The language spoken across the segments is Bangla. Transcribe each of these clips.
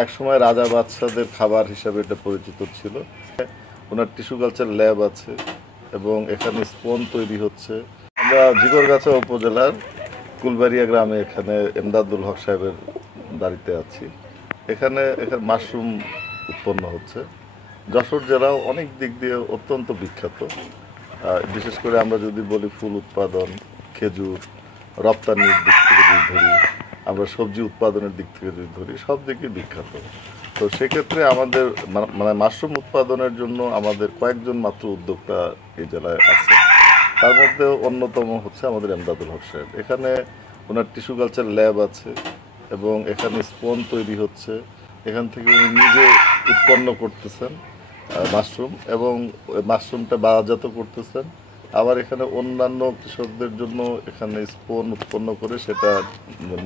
একসময় রাজা বাদশাদের খাবার হিসাবে এটা পরিচিত ছিল। ওনার টিস্যু কালচার ল্যাব আছে এবং এখানে স্পন তৈরি হচ্ছে। আমরা ঝিকরগাছা উপজেলার কুলবাড়িয়া গ্রামে এখানে এমদাদুল হক সাহেবের বাড়িতে আছি। এখানে মাশরুম উৎপন্ন হচ্ছে। যশোর জেলাও অনেক দিক দিয়ে অত্যন্ত বিখ্যাত। বিশেষ করে আমরা যদি বলি ফুল উৎপাদন, খেজুর, রপ্তানির দিক থেকে যদি ধরি, আমরা সবজি উৎপাদনের দিক থেকে যদি ধরি, সব দিকে বিখ্যাত। তো সেক্ষেত্রে আমাদের মানে মাশরুম উৎপাদনের জন্য আমাদের কয়েকজন মাত্র উদ্যোক্তা এই জেলায় আছে। তার মধ্যে অন্যতম হচ্ছে আমাদের এমদাদুল হক সাহেব। এখানে ওনার টিস্যু কালচার ল্যাব আছে এবং এখানে স্পন তৈরি হচ্ছে। এখান থেকে উনি নিজে উৎপন্ন করতেছেন মাশরুম এবং মাশরুমটা বাজারজাত করতেছেন। আবার এখানে অন্যান্য কৃষকদের জন্য এখানে স্পন উৎপন্ন করে সেটা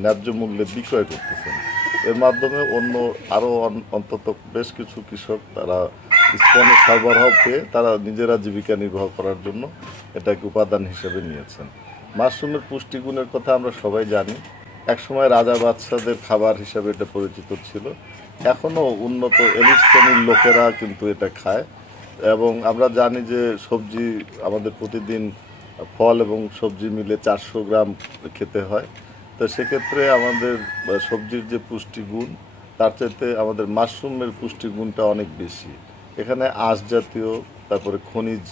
ন্যায্য মূল্যে বিক্রয় করতেছেন। এর মাধ্যমে অন্য আরও অন্তত বেশ কিছু কৃষক তারা স্পনের সরবরাহ পেয়ে তারা নিজেরা জীবিকা নির্বাহ করার জন্য এটাকে উপাদান হিসেবে নিয়েছেন। মাশরুমের পুষ্টিগুণের কথা আমরা সবাই জানি। একসময় রাজা বাদশাদের খাবার হিসাবে এটা পরিচিত ছিল। এখনও উন্নত এলিট শ্রেণীর লোকেরা কিন্তু এটা খায় এবং আমরা জানি যে সবজি আমাদের প্রতিদিন ফল এবং সবজি মিলে 400 গ্রাম খেতে হয়। তো সেক্ষেত্রে আমাদের সবজির যে পুষ্টিগুণ তার চাইতে আমাদের মাশরুমের পুষ্টিগুণটা অনেক বেশি। এখানে আঁশ জাতীয়, তারপরে খনিজ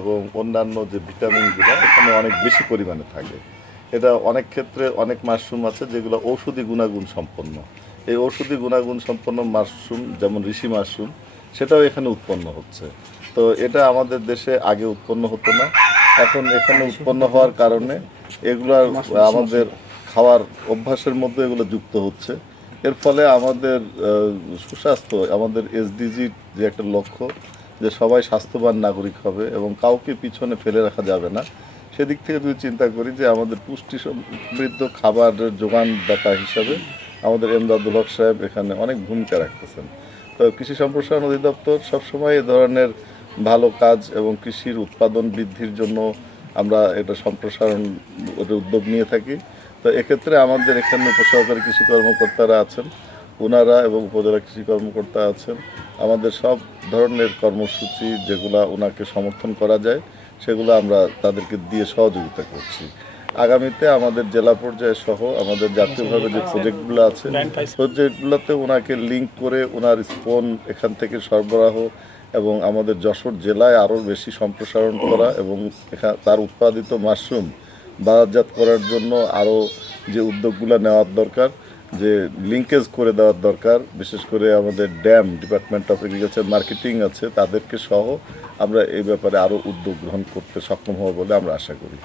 এবং অন্যান্য যে ভিটামিনগুলো এখানে অনেক বেশি পরিমাণে থাকে। এটা অনেক ক্ষেত্রে অনেক মাশরুম আছে যেগুলো ঔষধি গুণাগুণ সম্পন্ন। এই ঔষধি গুণাগুণ সম্পন্ন মাশরুম যেমন ঋষি মাশরুম সেটাও এখানে উৎপন্ন হচ্ছে। তো এটা আমাদের দেশে আগে উৎপন্ন হতো না, এখন এখানে উৎপন্ন হওয়ার কারণে এগুলো আমাদের খাওয়ার অভ্যাসের মধ্যে এগুলো যুক্ত হচ্ছে। এর ফলে আমাদের সুস্বাস্থ্য, আমাদের এসডিজি যে একটা লক্ষ্য যে সবাই স্বাস্থ্যবান নাগরিক হবে এবং কাউকে পিছনে ফেলে রাখা যাবে না, সেদিক থেকে যদি চিন্তা করি যে আমাদের পুষ্টি সমৃদ্ধ খাবারের যোগানদাতা হিসাবে আমাদের এমদাদুল হক সাহেব এখানে অনেক ভূমিকা রাখতেছেন। তো কৃষি সম্প্রসারণ অধিদপ্তর সবসময় এ ধরনের ভালো কাজ এবং কৃষির উৎপাদন বৃদ্ধির জন্য আমরা এটা সম্প্রসারণ উদ্যোগ নিয়ে থাকি। তো এক্ষেত্রে আমাদের এখানে উপসহকারী কৃষি কর্মকর্তারা আছেন, ওনারা এবং উপজেলা কৃষি কর্মকর্তা আছেন। আমাদের সব ধরনের কর্মসূচি যেগুলো ওনাকে সমর্থন করা যায় সেগুলো আমরা তাদেরকে দিয়ে সহযোগিতা করছি। আগামীতে আমাদের জেলা পর্যায়ে সহ আমাদের জাতীয়ভাবে যে প্রজেক্টগুলো আছে প্রজেক্টগুলোতে ওনাকে লিঙ্ক করে ওনার স্পন এখান থেকে সরবরাহ এবং আমাদের যশোর জেলায় আরও বেশি সম্প্রসারণ করা এবং তার উৎপাদিত মাশরুম বাজারজাত করার জন্য আরও যে উদ্যোগগুলো নেওয়ার দরকার, যে লিঙ্কেজ করে দেওয়ার দরকার, বিশেষ করে আমাদের DAM department of agriculture marketing আছে তাদেরকে সহ আমরা এই ব্যাপারে আরও উদ্যোগ গ্রহণ করতে সক্ষম হব বলে আমরা আশা করি।